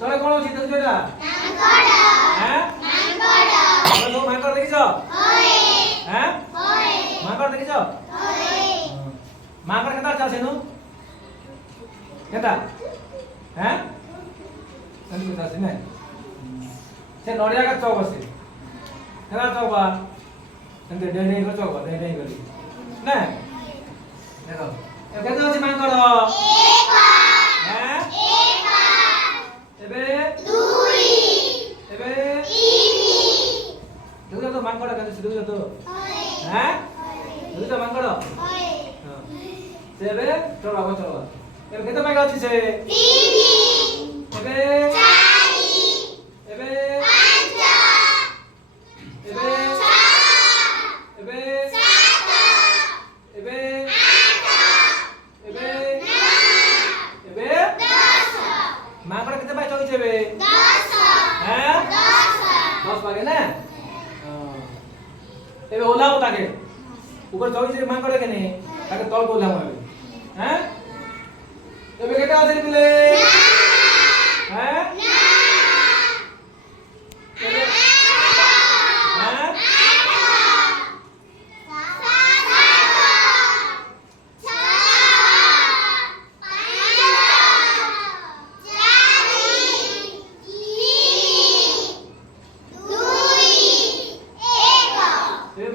ତଳେ କଣ ଅଛି ଦେଖୁଛ ଏଟା ମାଙ୍କଡ ମାଙ୍କଡ ଦେଖିଛ ମାଙ୍କଡ ଦେଖିଛ ମାଙ୍କଡ କେତେ ଅଛି ସେନୁ କେତା ସେନୁ କେତେ ଅଛି ନା ସେ ନଡ଼ିଆ ଗଛ ଚౌক ଅଛି କେତା ଚೌক ବା ସେମିତି ଡେଇଁ ଡେଇଁ କରି ଚೌକ ଡେଇଁ ଡେଇଁ କରି ନା ଦେଖ କେତେ ଅଛି ମାଙ୍କଡ ଏବେ ଏବେ দেখুছ তো মাଙ୍କড় কেন দেখুছ তো দেখুছ মাଙ୍କড় সে এবে চলো আবার চলো এবে কেতে পাইকা আছে সে এবে এবে এবে এবে এবে এবে এবে মাଙ୍କড় কেতে পাই চলছে এবে 10 পাগে না এবে ওলাবো তাকে উপর চলছে মাଙ୍କড় কেনে তাকে তল ওলাবো এবে এবে কেটে আছে বলে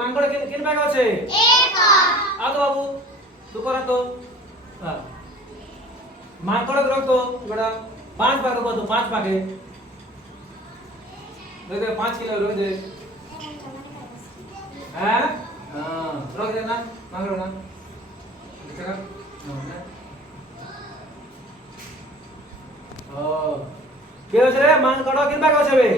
মাଙ୍କড় কেন পাক আছে আও তো বাবু দুপুর তো মাଙ୍କড় রক তো বড়া 5 পাক রক তো 5 পাকে রক দে 5 কিলো রক দে রক দে না মাଙ୍କড় না দেখা ও কে আছে রে মাଙ୍କড় কেন পাক আছে বে